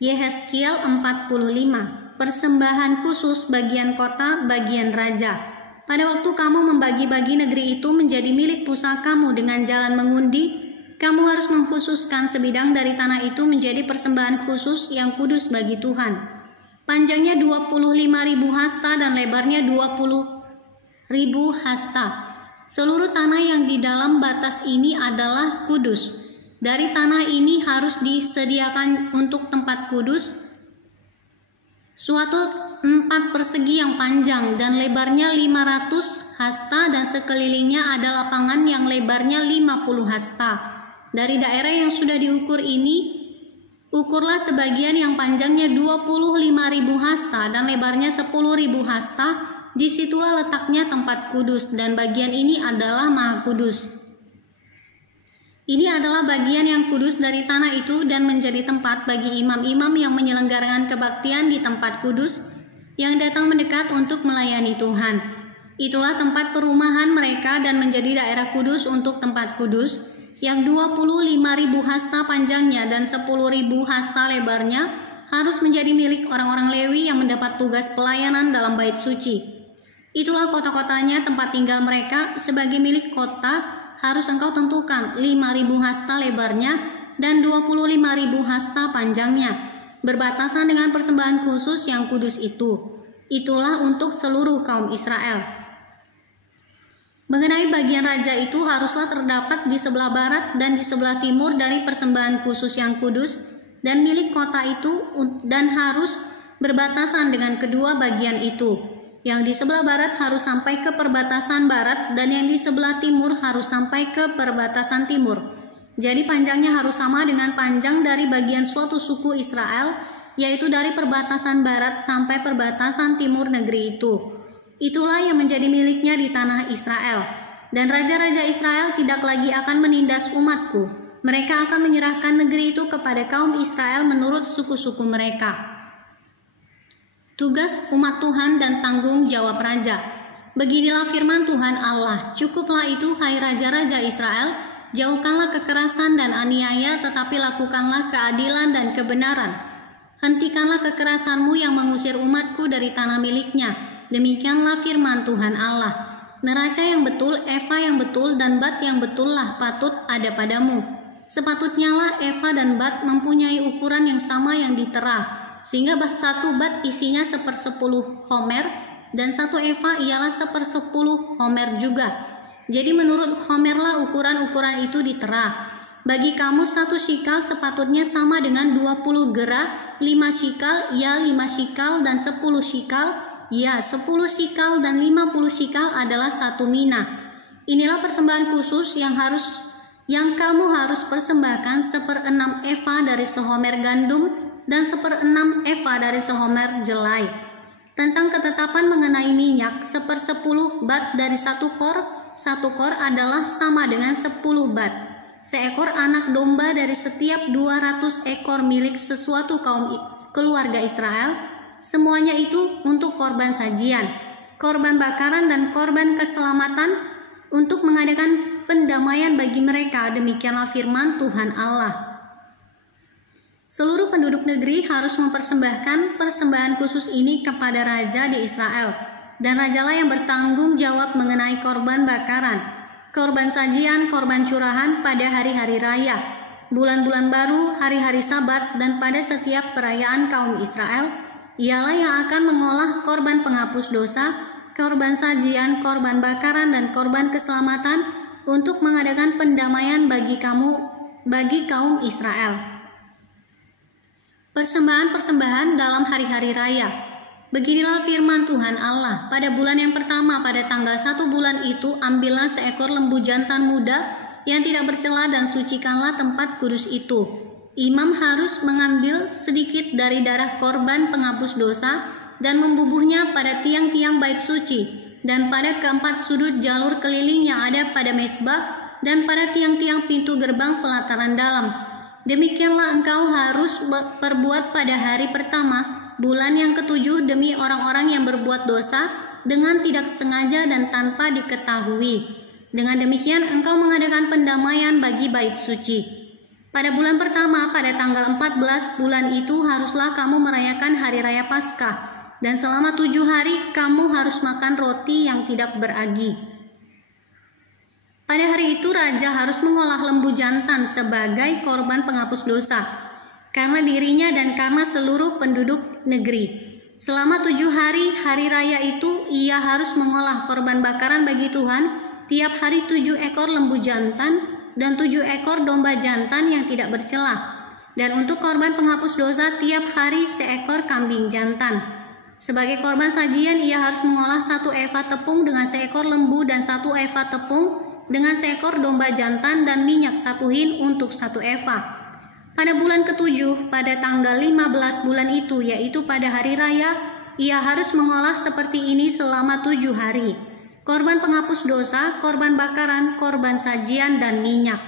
Yehezkiel 45. Persembahan khusus bagian kota, bagian raja. Pada waktu kamu membagi-bagi negeri itu menjadi milik pusakamu dengan jalan mengundi, kamu harus mengkhususkan sebidang dari tanah itu menjadi persembahan khusus yang kudus bagi Tuhan. Panjangnya 25.000 hasta dan lebarnya 20.000 hasta. Seluruh tanah yang di dalam batas ini adalah kudus. Dari tanah ini harus disediakan untuk tempat kudus suatu 4 persegi yang panjang dan lebarnya 500 hasta dan sekelilingnya ada lapangan yang lebarnya 50 hasta. Dari daerah yang sudah diukur ini, ukurlah sebagian yang panjangnya 25.000 hasta dan lebarnya 10.000 hasta. Disitulah letaknya tempat kudus dan bagian ini adalah Maha Kudus. Ini adalah bagian yang kudus dari tanah itu dan menjadi tempat bagi imam-imam yang menyelenggarakan kebaktian di tempat kudus yang datang mendekat untuk melayani Tuhan. Itulah tempat perumahan mereka dan menjadi daerah kudus untuk tempat kudus yang 25.000 hasta panjangnya dan 10.000 hasta lebarnya harus menjadi milik orang-orang Lewi yang mendapat tugas pelayanan dalam bait suci. Itulah kota-kotanya, tempat tinggal mereka. Sebagai milik kota harus engkau tentukan 5.000 hasta lebarnya dan 25.000 hasta panjangnya, berbatasan dengan persembahan khusus yang kudus itu. Itulah untuk seluruh kaum Israel. Mengenai bagian raja itu haruslah terdapat di sebelah barat dan di sebelah timur dari persembahan khusus yang kudus dan milik kota itu, dan harus berbatasan dengan kedua bagian itu. Yang di sebelah barat harus sampai ke perbatasan barat dan yang di sebelah timur harus sampai ke perbatasan timur. Jadi panjangnya harus sama dengan panjang dari bagian suatu suku Israel, yaitu dari perbatasan barat sampai perbatasan timur negeri itu. Itulah yang menjadi miliknya di tanah Israel. Dan raja-raja Israel tidak lagi akan menindas umatku. Mereka akan menyerahkan negeri itu kepada kaum Israel menurut suku-suku mereka. Tugas umat Tuhan dan tanggung jawab raja. Beginilah firman Tuhan Allah, cukuplah itu hai raja-raja Israel, jauhkanlah kekerasan dan aniaya, tetapi lakukanlah keadilan dan kebenaran. Hentikanlah kekerasanmu yang mengusir umatku dari tanah miliknya. Demikianlah firman Tuhan Allah. Neraca yang betul, eva yang betul, dan bat yang betullah patut ada padamu. Sepatutnya lah eva dan bat mempunyai ukuran yang sama yang ditera, sehingga satu bat isinya 1/10 homer dan 1 eva ialah 1/10 homer juga. Jadi menurut homerlah ukuran-ukuran itu ditera. Bagi kamu 1 shikal sepatutnya sama dengan 20 gera, 5 shikal ya 5 shikal dan 10 shikal ya 10 shikal dan 50 shikal adalah 1 mina. Inilah persembahan khusus yang kamu harus persembahkan 1/6 eva dari sehomer gandum dan 1/6 eva dari sehomer jelai. Tentang ketetapan mengenai minyak, 1/10 bat dari 1 kor adalah sama dengan 10 bat. Seekor anak domba dari setiap 200 ekor milik sesuatu keluarga Israel, semuanya itu untuk korban sajian, korban bakaran dan korban keselamatan untuk mengadakan pendamaian bagi mereka. Demikianlah firman Tuhan Allah. Seluruh penduduk negeri harus mempersembahkan persembahan khusus ini kepada raja di Israel, dan rajalah yang bertanggung jawab mengenai korban bakaran, korban sajian, korban curahan pada hari-hari raya, bulan-bulan baru, hari-hari sabat, dan pada setiap perayaan kaum Israel. Ialah yang akan mengolah korban penghapus dosa, korban sajian, korban bakaran, dan korban keselamatan untuk mengadakan pendamaian bagi kaum Israel. Persembahan-persembahan dalam hari-hari raya. Beginilah firman Tuhan Allah, pada bulan yang pertama pada tanggal 1 bulan itu ambillah seekor lembu jantan muda yang tidak bercela dan sucikanlah tempat kudus itu. Imam harus mengambil sedikit dari darah korban penghapus dosa dan membubuhnya pada tiang-tiang bait suci dan pada keempat sudut jalur keliling yang ada pada mezbah dan pada tiang-tiang pintu gerbang pelataran dalam. Demikianlah engkau harus perbuat pada hari pertama, bulan yang ke-7 demi orang-orang yang berbuat dosa dengan tidak sengaja dan tanpa diketahui. Dengan demikian engkau mengadakan pendamaian bagi bait suci. Pada bulan pertama, pada tanggal 14 bulan itu haruslah kamu merayakan hari raya Paskah, dan selama 7 hari kamu harus makan roti yang tidak beragi. Pada hari itu raja harus mengolah lembu jantan sebagai korban penghapus dosa, karena dirinya dan karena seluruh penduduk negeri. Selama 7 hari, hari raya itu ia harus mengolah korban bakaran bagi Tuhan, tiap hari 7 ekor lembu jantan dan 7 ekor domba jantan yang tidak bercela. Dan untuk korban penghapus dosa tiap hari seekor kambing jantan. Sebagai korban sajian ia harus mengolah 1 eva tepung dengan seekor lembu dan 1 eva tepung dengan seekor domba jantan dan minyak 1 hin untuk 1 eva. Pada bulan ke-7, pada tanggal 15 bulan itu, yaitu pada hari raya, ia harus mengolah seperti ini selama 7 hari. Korban penghapus dosa, korban bakaran, korban sajian, dan minyak.